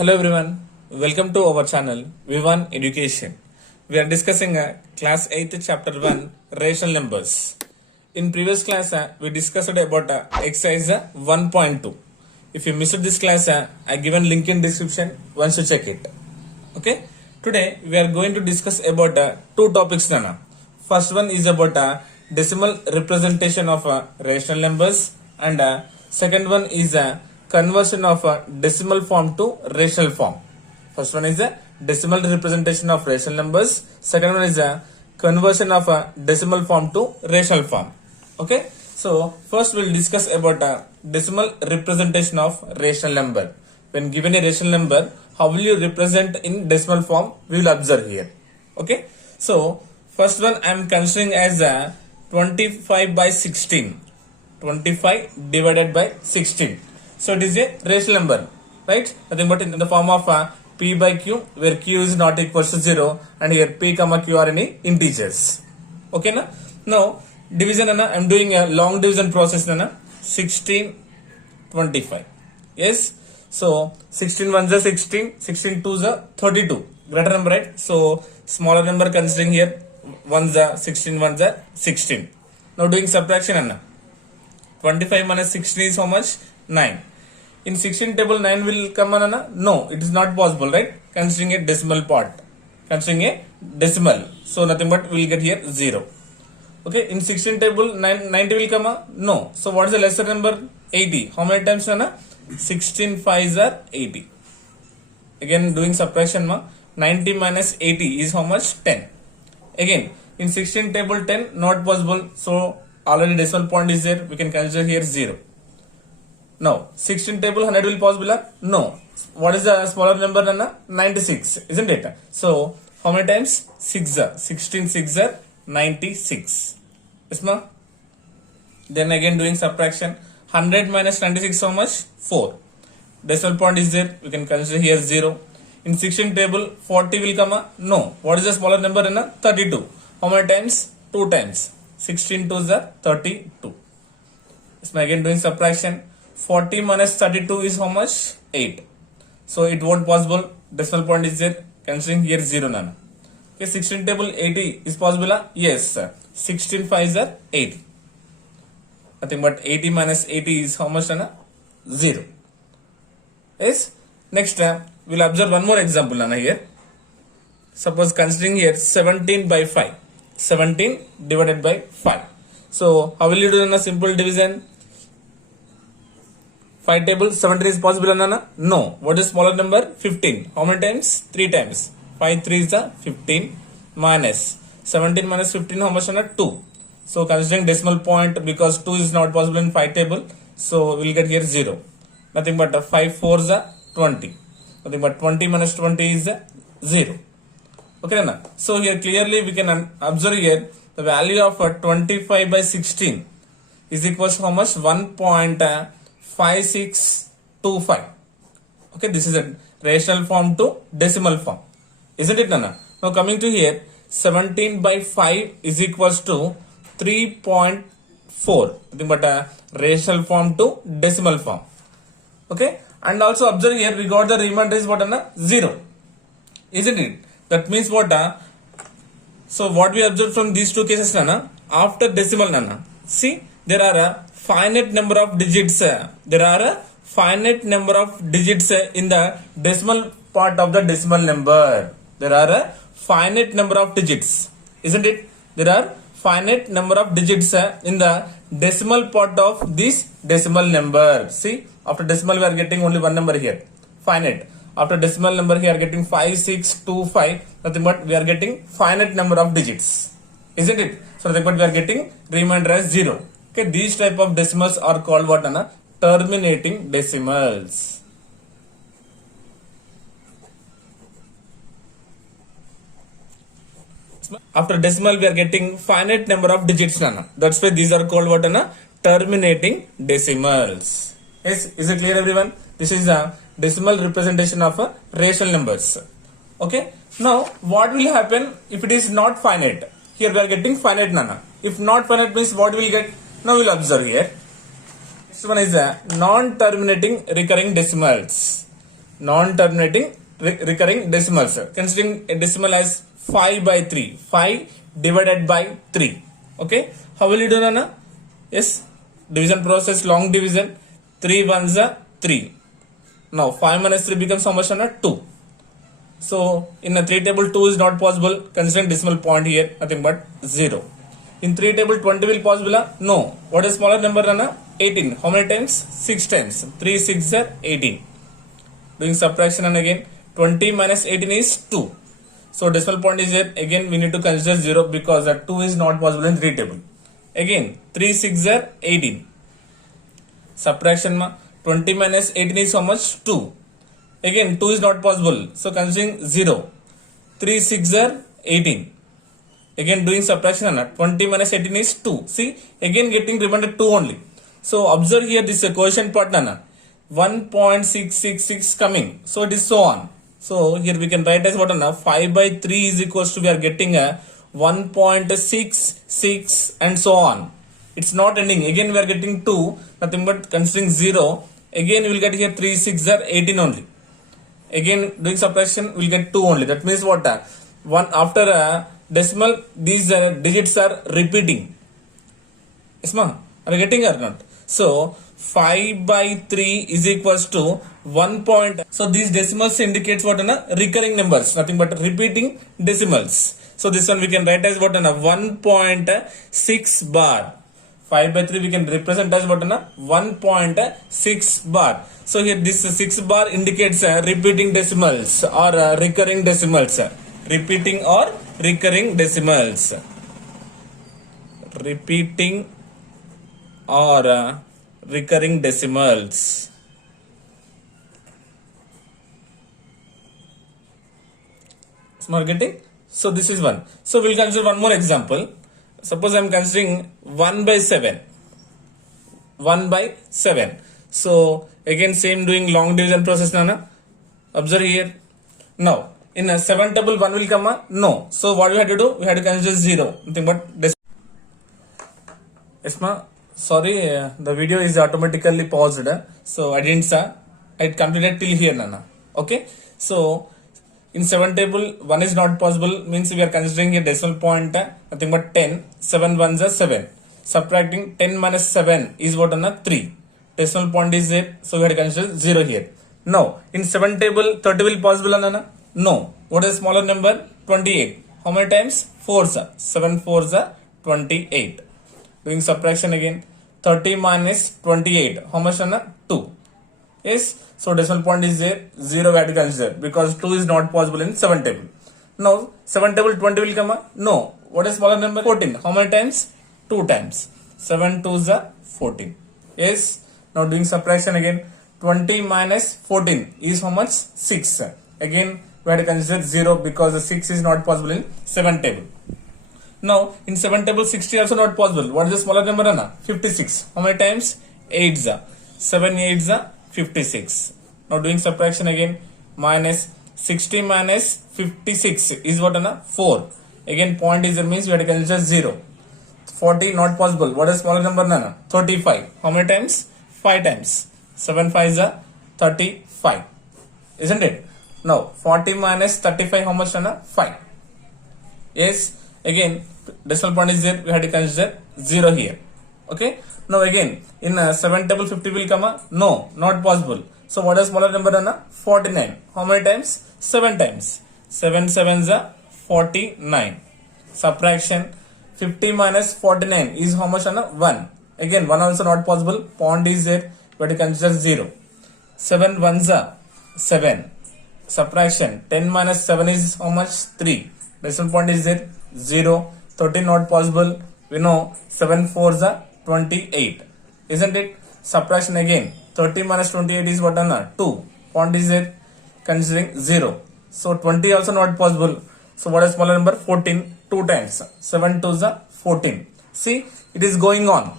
Hello everyone, welcome to our channel V1 Education. We are discussing class 8th chapter 1 rational numbers. In previous class we discussed about exercise 1.2. If you missed this class I given link in description once you check it. Okay, today we are going to discuss about two topics Nana. First one is about decimal representation of rational numbers and second one is conversion of decimal form to rational form. First one is a decimal representation of rational numbers. Second one is a conversion of decimal form to rational form. Okay, so first we'll discuss about decimal representation of rational number. When given a rational number, how will you represent in decimal form? We will observe here. Okay, so first one I am considering as 25 by 16. 25 divided by 16. So it is a rational number, right? Nothing but in the form of p by q, where q is not equal to 0 and here p comma q are any integers. Okay, na? Now division I am doing a long division process na 16 25. Yes, so 16 ones are 16, 16 twos are 32. Greater number, right? So smaller number considering here ones are 16 ones are 16. Now doing subtraction anna. 25 minus 16 is how much? 9. In 16 table 9 will come on? No, it is not possible, right? Considering a decimal part. Considering a decimal. So nothing but we will get here 0. Okay, in 16 table 90 will come? No. So what is the lesser number? 80. How many times? 16 5s are 80. Again doing subtraction 90 minus 80 is how much? 10. Again in 16 table 10 not possible. So already decimal point is there. We can consider here 0. Now 16 table 100 will possible? No. What is the smaller number? 96, isn't it? So how many times? 6. 16 6 are 96. Yes, ma? Then again doing subtraction. 100 minus 96 how much? 4. Decimal point is there. We can consider here 0. In 16 table 40 will come? No. What is the smaller number? 32. How many times? 2 times. 16 2s are 32. Yes, ma? Again doing subtraction. 40 minus 32 is how much? 8. So it won't possible. Decimal point is there. Considering here 0 nana. Okay, 16 table 80 is possible? Yes. 16 5s are 80. Nothing but 80 minus 80 is how much nana? 0. Yes. Next we'll observe one more example nana here. Suppose considering here 17 by 5. 17 divided by 5. So how will you do in a simple division? 5 table 17 is possible nana? No. What is smaller number? 15. How many times? 3 times. 5 3 is 15 minus 17 minus 15 how much nana? 2. So considering decimal point because 2 is not possible in 5 table. So we will get here 0. Nothing but 5 4s are 20. Nothing but 20 minus 20 is 0. Okay na? So here clearly we can observe here the value of 25 by 16 is equals to how much? 1.5625. Okay, this is a rational form to decimal form, isn't it nana? Now coming to here 17 by 5 is equals to 3.4. Nothing but a rational form to decimal form. Okay, and also observe here we got the remainder is what? 0, isn't it? That means what? So what we observe from these two cases nana, after decimal nana, see there are a finite number of digits. There are a finite number of digits in the decimal part of the decimal number. There are a finite number of digits, isn't it? There are finite number of digits in the decimal part of this decimal number. See, after decimal we are getting only one number here, finite. After decimal number here getting 5625. Nothing but we are getting finite number of digits, isn't it? So nothing but we are getting remainder as 0. Okay, these type of decimals are called what nana? Terminating decimals. After decimal we are getting finite number of digits nana. That's why these are called what nana? Terminating decimals. Yes, is it clear everyone? This is a decimal representation of rational numbers. Okay, now what will happen if it is not finite? Here we are getting finite nana. If not finite means what will get? Now we will observe here. Next one is non-terminating recurring decimals. non-terminating recurring decimals. Considering a decimal as 5 by 3, 5 divided by 3. Okay, how will you do, Nana? Yes, division process, long division. 3 ones are 3. Now 5 minus 3 becomes how much, Nana? 2. So in a 3 table 2 is not possible. Considering decimal point here, nothing but 0. In 3 table 20 will possible? No. What is smaller number, Nana? 18. How many times? 6 times. 3 6 are 18. Doing subtraction, and again 20 minus 18 is 2. So decimal point is here. Again we need to consider 0 because that 2 is not possible in 3 table. Again 3 6 are 18. Subtraction ma 20 minus 18 is how much? 2. Again 2 is not possible. So considering 0. 3 6 are 18. Again doing subtraction, 20 minus 18 is 2. See, again getting remainder 2 only. So observe here this quotient part, 1.666 coming. So it is so on. So here we can write as what, 5 by 3 is equals to, we are getting a 1.66 and so on. It's not ending. Again we are getting 2, nothing but considering 0. Again we will get here 3 6 are 18 only. Again doing subtraction we will get 2 only. That means what, one after a decimal these digits are repeating. Yes, ma? Are you getting or not? So 5 by 3 is equals to 1 point. So these decimals indicates what, recurring numbers, nothing but repeating decimals. So this one we can write as what, 1.6 bar. 5 by 3 we can represent as what, 1.6 bar. So here this 6 bar indicates repeating decimals or recurring decimals. Repeating or recurring decimals. Repeating or recurring decimals. Smart getting? So this is one. So we'll consider one more example. Suppose I am considering 1 by 7. 1 by 7. So again same doing long division process, Nana. Observe here. Now in a 7 table 1 will come? No. So what we had to do? We had to consider 0. Nothing but this. Yes, ma. Sorry, the video is automatically paused. So I didn't say. I completed till here, Nana. Okay. So in 7 table 1 is not possible, means we are considering a decimal point, nothing but 10. 7 ones are 7. Subtracting 10 minus 7 is what, 3. Decimal point is there. So we have to consider 0 here. Now in 7 table 30 will possible, Nana? No. What is smaller number? 28. How many times? 4s. 7 4s are 28. Doing subtraction again. 30 minus 28. How much, Anna? 2. Yes. So decimal point is there. 0 we have to consider because 2 is not possible in 7 table. Now 7 table 20 will come? No. What is smaller number? 14. How many times? 2 times. 7 2s are 14. Yes. Now doing subtraction again. 20 minus 14 is how much? 6. Again we have to consider 0 because the 6 is not possible in 7 table. Now in 7 table 60 also not possible. What is the smaller number, Anna? 56. How many times? 8s. 7 8s 56. Now doing subtraction again. Minus 60 minus 56 is what, Anna? 4. Again point is there, means we have to consider 0. 40 not possible. What is smaller number, Nana? 35. How many times? 5 times. 7 5s are 35. Isn't it? Now 40 minus 35, how much, Nana? 5. Yes. Again decimal point is there. We have to consider 0 here. Okay. Now again in 7 table 50 will come? No, not possible. So what is smaller number, Nana? 49. How many times? 7 times. 7 7s are 49. Subtraction 50 minus 49 is how much, Anna? 1. Again 1 also not possible. Point is there. We have to consider 0. 7 1s are 7. Subtraction 10 minus 7 is how much? 3. Decimal point is there. 0. 13 not possible. We know 7 4s are 28. Isn't it? Subtraction again. 30 minus 28 is what, Anna? 2. Point is there. Considering 0. So 20 also not possible. So what is smaller number? 14. 2 times. 7 2s are 14. See, it is going on.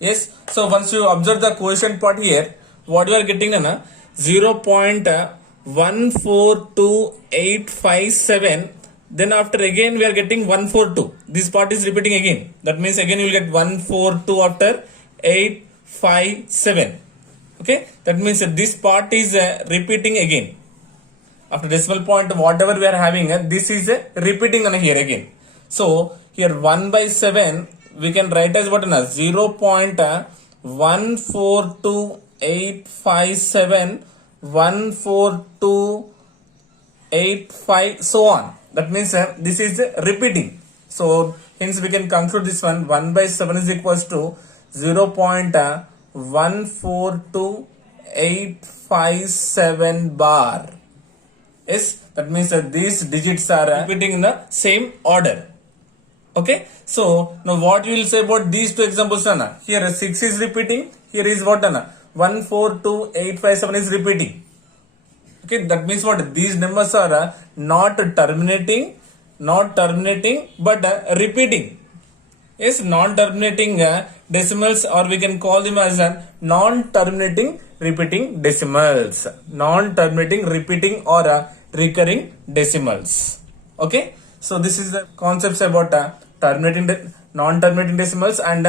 Yes. So once you observe the quotient part here, what you are getting, Anna? 0.142857. Then after again we are getting 142. This part is repeating again. That means again you will get 142 after 857. Okay, that means this part is repeating again. After decimal point, whatever we are having, this is repeating on here again. So here 1 by 7 we can write as what? 0.142857 14285 so on. That means this is repeating. So hence we can conclude this one. 1 by 7 is equals to 0.142857 bar. Yes, that means these digits are repeating in the same order. Okay, so now what you will say about these two examples? Anna? Here 6 is repeating. Here is what? 142,857 is repeating. Okay, that means what? These numbers are not terminating, but repeating. Yes, non-terminating decimals, or we can call them as non-terminating repeating decimals. Non-terminating repeating or recurring decimals. Okay, so this is the concepts about terminating non-terminating decimals and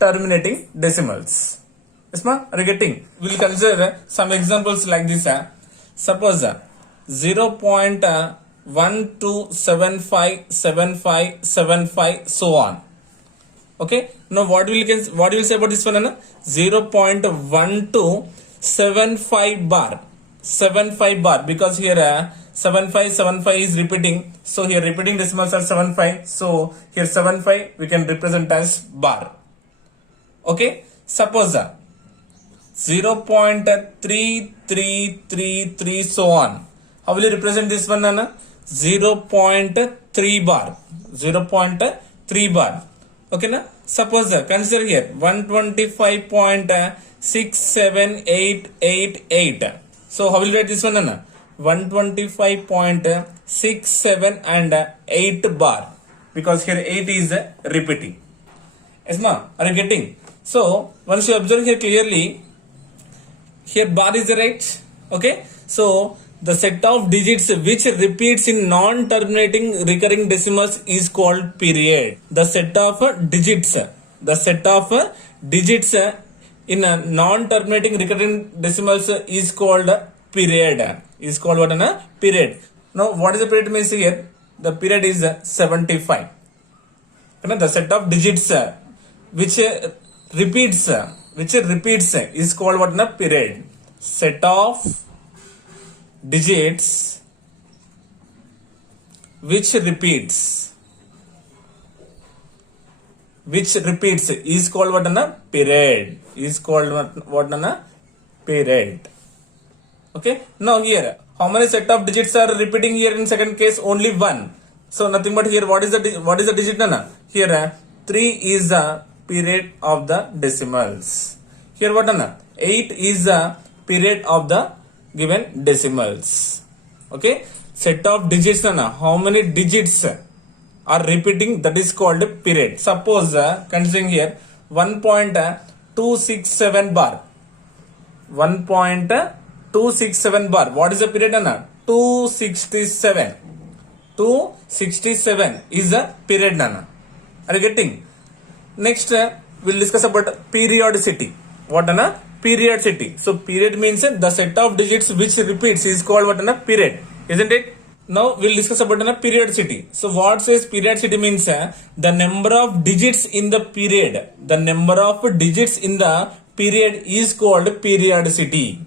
terminating decimals. Yes, ma? Are you getting? We will consider some examples like this. Suppose 0.12757575 so on. Okay, now what you will say about this one? 0.1275 bar, 75 bar, because here 7575 is repeating. So here repeating decimals are 75. So here 75 we can represent as bar. Okay, suppose 0.3333 so on. How will you represent this one, Nana? 0.3 bar, 0.3 bar. Okay, na? Suppose consider here 125.67888. So how will you write this one, Nana? 125.67 and 8 bar, because here 8 is repeating. Yes, ma? Are you getting? So once you observe here clearly, here bar is right. Okay, so the set of digits which repeats in non-terminating recurring decimals is called period. The set of digits in non-terminating recurring decimals is called period. Is called what? Period. Now what is the period means here? The period is 75. The set of digits which repeats is called what? Period. Set of digits which repeats is called what? Period. Is called what? Period. Okay, now here how many set of digits are repeating here? In second case only one. So nothing but here what is the digit, Nana? Here 3 is the period of the decimals. Here what, Nana? 8 is the period of the given decimals. Okay, set of digits, Nana, how many digits are repeating, that is called period. Suppose considering here 1.267 bar, 1.267 bar, what is the period, Nana? 267 is the period, Nana. Are you getting? Next we'll discuss about periodicity. What, Nana? Periodicity. So period means the set of digits which repeats is called what? Period, isn't it? Now we'll discuss about periodicity. So what says periodicity means the number of digits in the period. The number of digits in the period is called periodicity.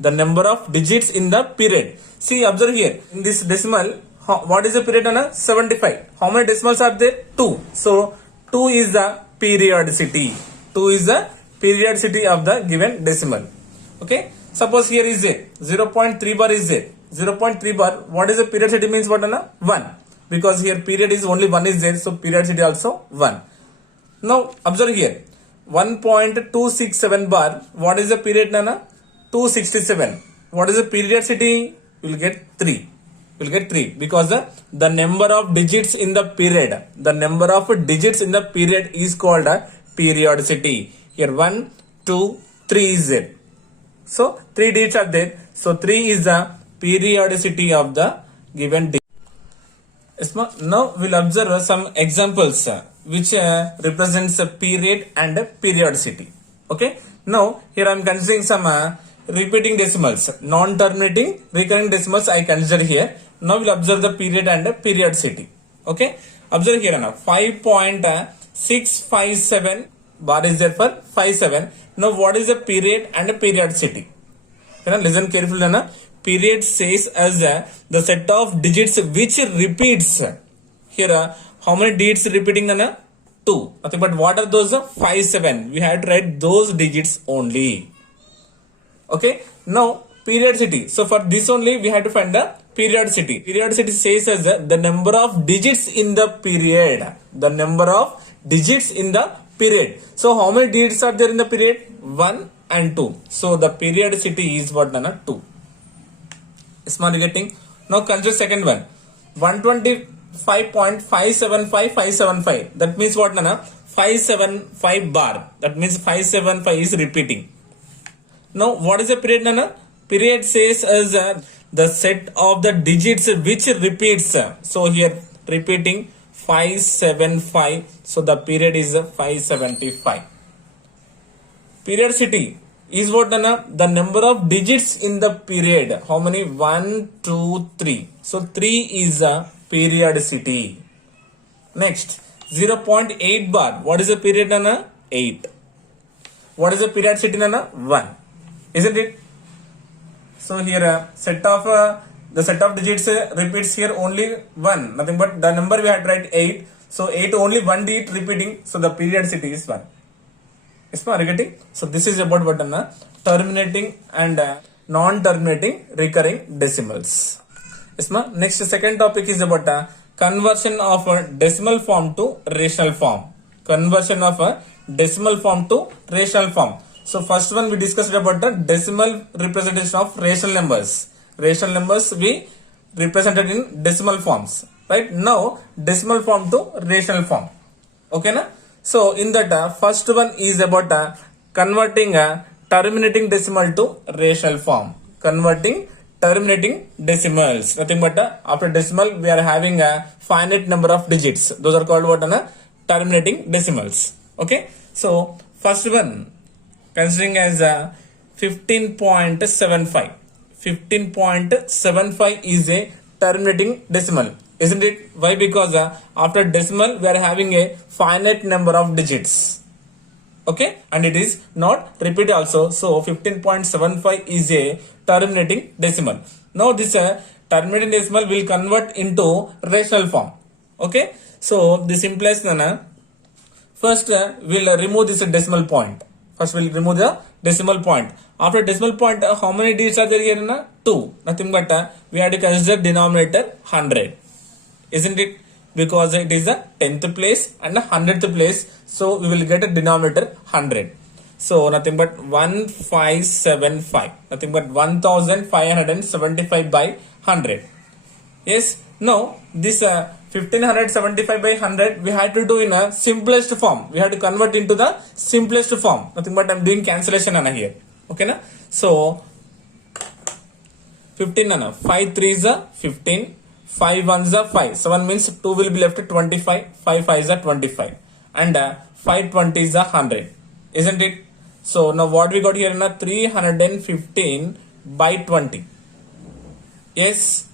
The number of digits in the period. See, observe here in this decimal, what is the period, Anna? 75. How many decimals are there? 2. So 2 is the periodicity. 2 is the periodicity of the given decimal. Okay, suppose here is a 0.3 bar is there. 0.3 bar, what is the periodicity means? What, Anna? 1, because here period is only 1 is there, so periodicity also 1. Now observe here 1.267 bar, what is the period, Nana? 267. What is the periodicity? You will get 3. You will get 3 because the number of digits in the period, is called periodicity. Here 1, 2, 3 is there. So 3 digits are there. So 3 is the periodicity of the given digit. Now we'll observe some examples which represents a period and a periodicity. Okay, Now here I am considering some repeating decimals, non-terminating recurring decimals I consider here. Now we'll observe the period and periodicity. Okay, observe here now 5.657 bar is there for 57. Now what is the period and periodicity? Listen carefully. Period says as the set of digits which repeats. Here how many digits repeating? 2. Nothing but what are those? 5, 7. We have to write those digits only. Okay. Now periodicity. So for this only we have to find the periodicity. Periodicity says as the number of digits in the period. The number of digits in the period. So how many digits are there in the period? 1 and 2. So the periodicity is what? 2. Smart getting. Now consider second one. 125.575575. That means what? 575 bar. That means 575 is repeating. Now what is the period? Period says as the set of the digits which repeats. So here repeating 575. So the period is 575. Periodicity is what? The number of digits in the period. How many? 1, 2, 3. So 3 is the periodicity. Next 0.8 bar. What is the period? 8. What is the periodicity? 1. Isn't it? So here the set of digits repeats here only 1. Nothing but the number we had to write 8. So 8 only 1 digit repeating. So the periodicity is 1. Is my getting? So this is about what? Terminating and non-terminating recurring decimals. Next second topic is about conversion of a decimal form to rational form. Conversion of a decimal form to rational form. So first one we discussed about the decimal representation of rational numbers. Rational numbers we represented in decimal forms. Right now decimal form to rational form. Okay na? So in that first one is about converting a terminating decimal to rational form. Converting terminating decimals. Nothing but after decimal we are having a finite number of digits. Those are called what? Terminating decimals. Okay. So first one considering as 15.75. 15.75 is a terminating decimal. Isn't it? Why? Because after decimal we are having a finite number of digits. Okay, and it is not repeat also. So 15.75 is a terminating decimal. Now this terminating decimal will convert into rational form. Okay, so this implies first we'll remove this decimal point. First we'll remove the decimal point. After decimal point, how many digits are there here? 2. Nothing but we have to consider denominator 100. Isn't it? Because it is the 10th place and the 100th place. So we will get a denominator 100. So nothing but 1575. Nothing but 1575 by 100. Yes. Now this 1575 by 100 we had to do in a simplest form. We have to convert into the simplest form. Nothing but I am doing cancellation here. Okay na? So 15 5 3 is 15. 5 1s are 5. 7 means 2 will be left 25. 5 5s are 25. And 5 20s are 100. Isn't it? So now what we got here? 315 by 20. Yes.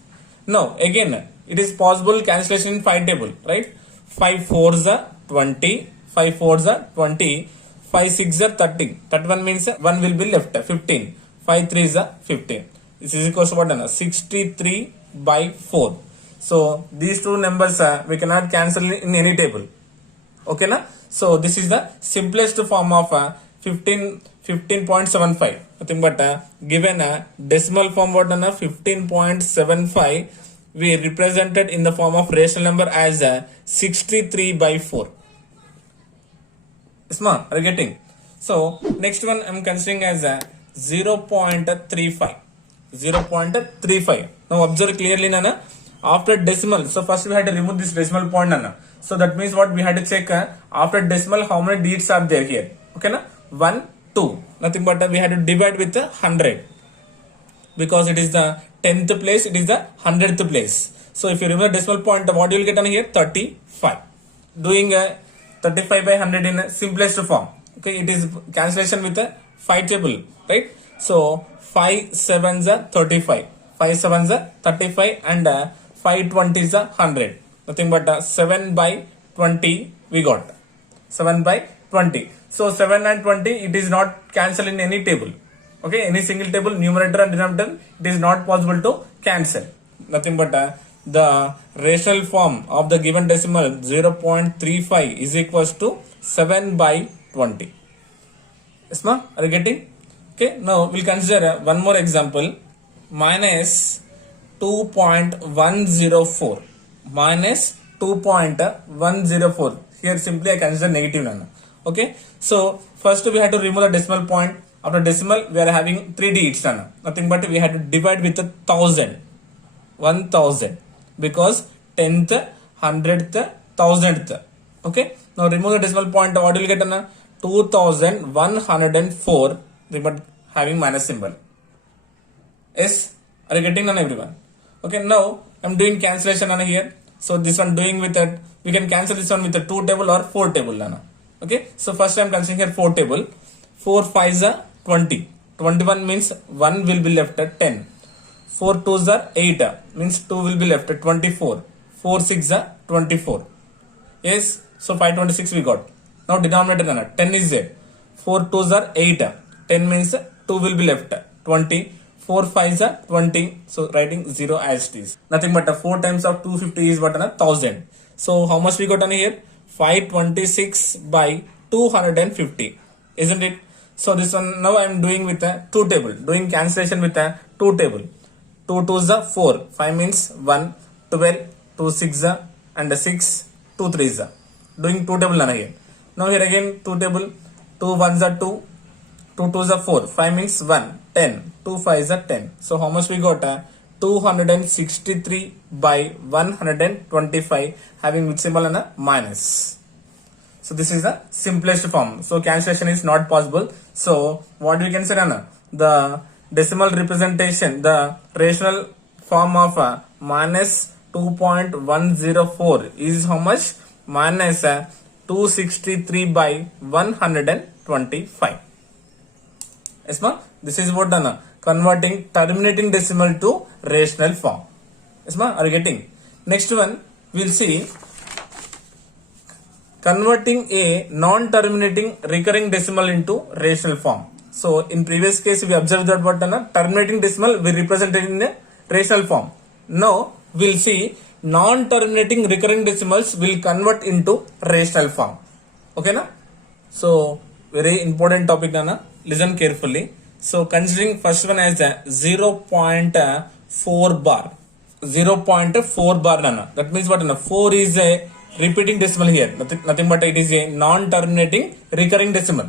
Now again it is possible cancellation in 5 table. Right? 5 4s are 20. 5 4s are 20. 5 6s are 30. 31 means 1 will be left 15. 5 3s are 15. This is equal to what? 63 by 4. So these two numbers we cannot cancel in any table. Okay na? So this is the simplest form of 15.75. Nothing but given a decimal form what? 15.75 we represented in the form of rational number as 63 by 4. Smart, are you getting? So next one I am considering as 0.35. 0.35. Now observe clearly nana. After decimal, so first we had to remove this decimal point nana. So that means what we had to check after decimal how many digits are there here. Okay na? 1 2. Nothing but we had to divide with 100 because it is the 10th place, it is the 100th place. So if you remove the decimal point, what you will get on here? 35. Doing 35 by 100 in simplest form. Okay, it is cancellation with 5 table, right? So 5 sevens are 35, 5 sevens are 35, and 5 20s are 100. Nothing but 7 by 20 we got. 7 by 20. So 7 and 20, it is not cancel in any table. Okay, any single table, numerator and denominator, it is not possible to cancel. Nothing but the rational form of the given decimal 0.35 is equals to 7 by 20. Yes, ma? Are you getting? Okay, now we'll consider one more example. Minus 2.104. Minus 2.104. Here simply I consider negative nana. Okay, so first we have to remove the decimal point. After decimal, we are having 3 digits nana. Nothing but we have to divide with 1,000. 1,000. Because 10th, 100th, 1000th. Okay, now remove the decimal point. What will you get nana? 2104. But having minus symbol. Yes, are you getting none everyone? Okay, now I'm doing cancellation nana here. So this one doing with that, we can cancel this one with a 2 table or 4 table nana. Okay, so first I'm considering here 4 table. 4 5s are 20. 21 means 1 will be left at 10. 4 2s are 8 means 2 will be left at 24. 4 6 are 24. Yes, so 526 we got. Now denominator nana 10 is there. 4 2s are 8. 10 means 2 will be left. 20. 4 5s are 20. So writing 0 as it is. Nothing but 4 times of 250 is what? 1000. So how much we got on here? 526 by 250. Isn't it? So this one now I am doing with a 2 table. Doing cancellation with a 2 table. 2 2s are 4. 5 means 1. 12. 2 6 are and 6. 2 3s are. Doing 2 table here. Now here again 2 table. 2 1s are 2. 2 2s are 4. 5 means 1. 10. 2 5s are 10. So how much we got? 263 by 125 having which symbol and a minus. So this is the simplest form. So cancellation is not possible. So what we can say Anna? The decimal representation, the rational form of minus 2.104 is how much? Minus 263 by 125. Yes, ma? This is what done. Converting terminating decimal to rational form. Yes, ma? Are you getting? Next one, we'll see converting a non-terminating recurring decimal into rational form. So in previous case, we observed that what done? Terminating decimal we represented in a rational form. Now we'll see non-terminating recurring decimals will convert into rational form. Okay, na? So very important topic, Nana. Listen carefully. So considering first one as a 0.4 bar. 0.4 bar Nana. That means what? 4 is a repeating decimal here. Nothing but it is a non-terminating recurring decimal.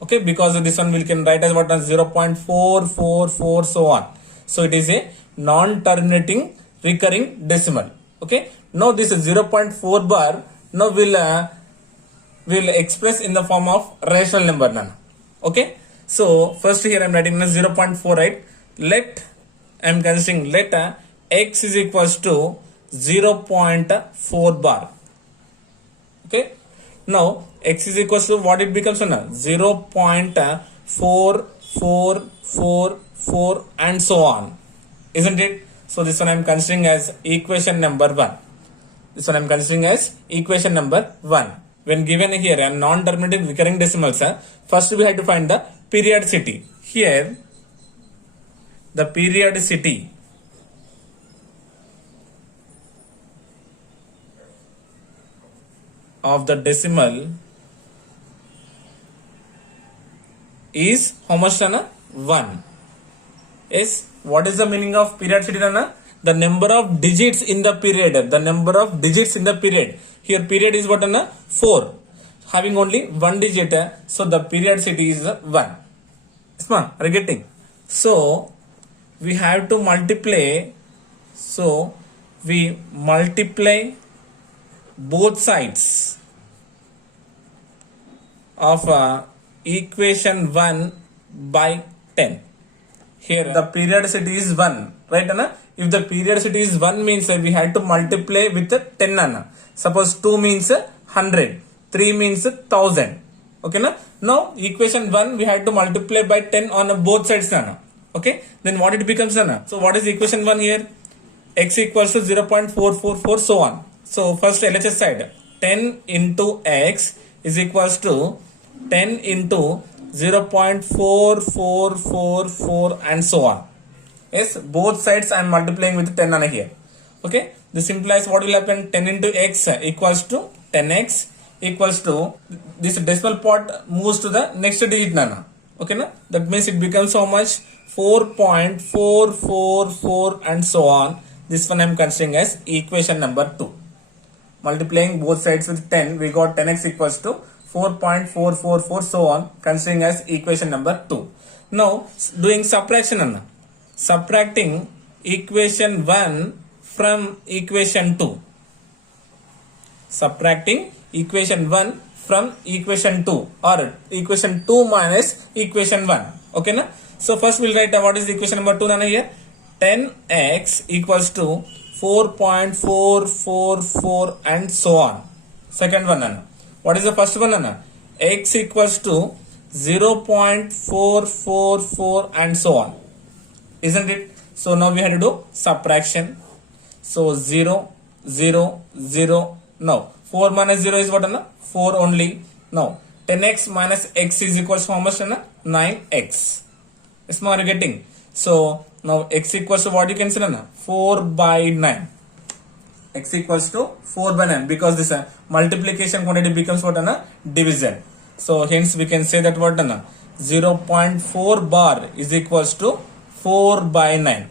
Okay, because of this one we can write as what? 0.444 so on. So it is a non-terminating recurring decimal. Okay. Now this is 0.4 bar. Now we'll express in the form of rational number Nana. Okay. So first here I am writing 0.4, right? Let I am considering let x is equals to 0.4 bar. Okay. Now x is equals to what it becomes now? 0.4444 and so on. Isn't it? So this one I am considering as equation number 1. This one I am considering as equation number 1. When given here a non-terminating recurring decimals, first we have to find the periodicity. Here the periodicity of the decimal is how much, Nana? 1. Yes. What is the meaning of periodicity, Nana? The number of digits in the period. The number of digits in the period. Here period is what, Nana? 4. Having only 1 digit. So the periodicity is 1. Yes, ma? Are you getting? So we have to multiply. So we multiply both sides of equation 1 by 10. Here the periodicity is 1, right, Anna? If the periodicity is 1 means we have to multiply with 10, Anna. Suppose 2 means 100, 3 means 1000. Okay na? Now equation 1 we had to multiply by 10 on both sides na. Okay, then what it becomes na? So what is equation 1 here? X equals to 0.444 so on. So first LHS side 10 into x is equals to 10 into 0.4444 and so on. Yes, both sides I am multiplying with 10 on here. Okay, this implies what will happen? 10 into x equals to 10x equals to this decimal part moves to the next digit nana. Okay na? That means it becomes how much? 4.444 and so on. This one I am considering as equation number 2. Multiplying both sides with 10, we got 10x equals to 4.444 so on, considering as equation number 2. Now doing subtraction anna. Subtracting equation 1 from equation 2. Subtracting equation 1 from equation 2 or equation 2 minus equation 1. Okay na? So first we'll write what is equation number 2 nana here? 10x equals to 4.444 and so on. Second one nana. What is the first one nana? X equals to 0.444 and so on. Isn't it? So now we have to do subtraction. So 0, 0, 0. Now 4 minus 0 is what? 4 only. Now 10x minus x is equals to how much? 9x. Is what you getting? So now x equals to what you can say? 4 by 9. X equals to 4 by 9 because this multiplication quantity becomes what? Division. So hence we can say that what? 0.4 bar is equals to 4 by 9.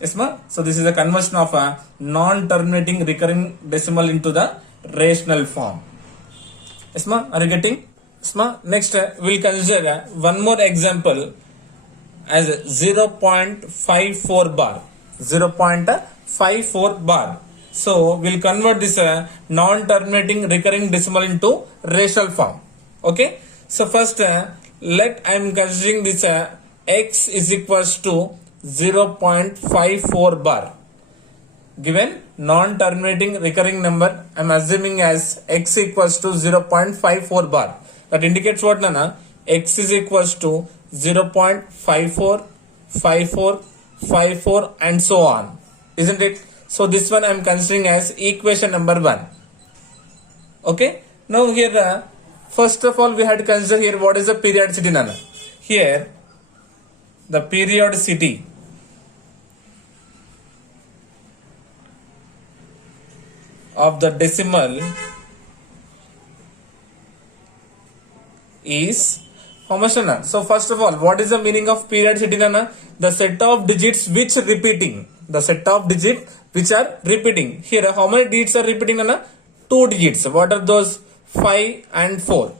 Yes, ma? So this is a conversion of a non-terminating recurring decimal into the rational form. Yes, ma? Are you getting? Yes, ma? Next we'll consider one more example as 0.54 bar. 0.54 bar. So we'll convert this non-terminating recurring decimal into rational form. Okay. So first let I am considering this x is equals to 0.54 bar. Given non-terminating recurring number, I am assuming as x equals to 0.54 bar. That indicates what nana? X is equals to 0.54, 54, 54 and so on. Isn't it? So this one I am considering as equation number 1. Okay. Now here first of all we had to consider here what is the periodicity nana. Here the periodicity of the decimal is how much nana? So first of all, what is the meaning of periodicity nana? The set of digits which repeating. The set of digits which are repeating. Here how many digits are repeating nana? 2 digits. What are those? 5 and 4.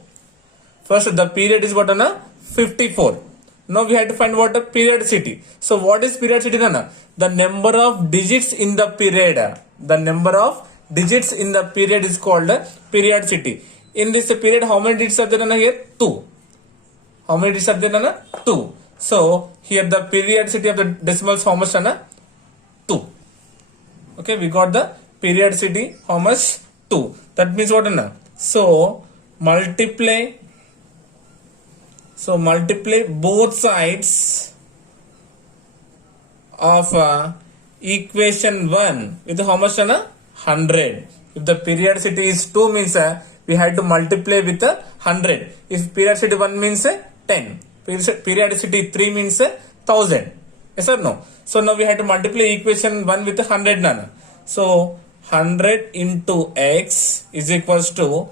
First the period is what nana? 54. Now we have to find what a periodicity. So what is periodicity nana? The number of digits in the period. The number of digits in the period is called periodicity. In this period how many digits are there nana here? 2. How many digits are there nana? 2. So here the periodicity of the decimals how much nana? 2. Okay, we got the periodicity how much? 2. That means what nana? So multiply both sides of equation 1 with how much nana? 100. If the periodicity is 2 means we had to multiply with 100. If periodicity 1 means 10. Periodicity 3 means 1000. Yes or no? So now we had to multiply equation 1 with 100 nana. So 100 into x is equals to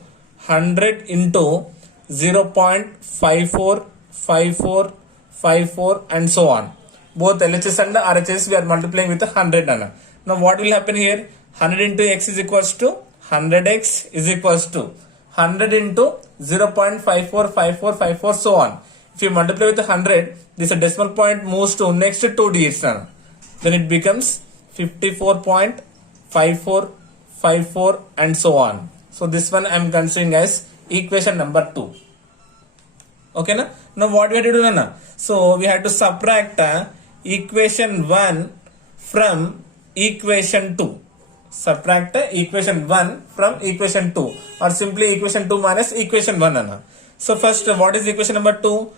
100 into 0.54, 54, 54 and so on. Both LHS and RHS we are multiplying with 100 nana. Now what will happen here? 100 into x is equals to 100x is equals to 100 into 0.54, 54, 54 so on. If you multiply with 100, this decimal point moves to next 2 digits nana. Then it becomes 54.54, 54 and so on. So this one I am considering as equation number 2. Okay na? Now what we have to do na? So we have to subtract equation 1 from equation 2. Subtract equation 1 from equation 2 or simply equation 2 minus equation 1 nana. So first, what is equation number 2?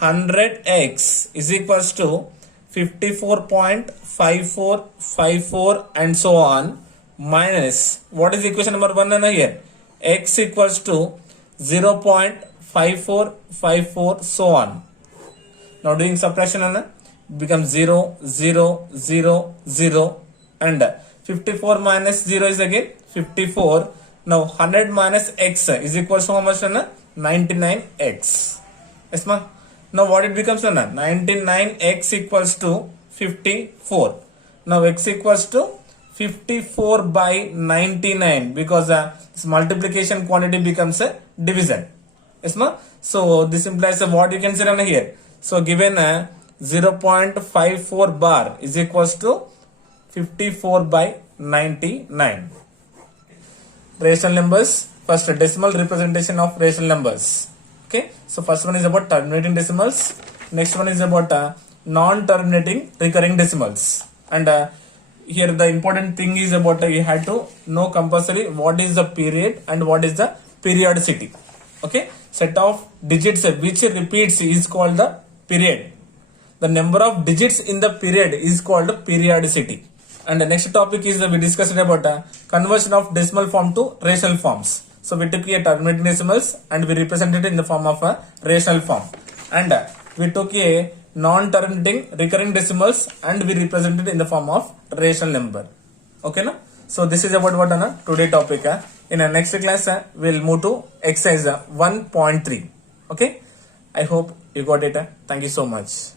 100x is equals to 54.5454 and so on minus, what is equation number 1 here? X equals to 0.5454 so on. Now doing subtraction becomes 0, 0, 0, 0 and 54 minus 0 is again 54. Now 100 minus x is equals to how much? 99x. Yes ma. Now what it becomes? 99x equals to 54. Now x equals to 54 by 99 because this multiplication quantity becomes a division. Yes ma. So this implies what you can say here. So given 0.54 bar is equals to 54 by 99. Rational numbers. First, decimal representation of rational numbers. Okay. So first one is about terminating decimals. Next one is about non-terminating recurring decimals. And here the important thing is about you had to know compulsory what is the period and what is the periodicity. Okay. Set of digits which repeats is called the period. The number of digits in the period is called periodicity. And the next topic is we discussed about conversion of decimal form to rational forms. So we took a terminating decimals and we represented it in the form of a rational form. And we took a non-terminating recurring decimals and we represented it in the form of rational number. Okay na? So this is about what today topic. In our next class we'll move to exercise 1.3. Okay. I hope you got it. Thank you so much.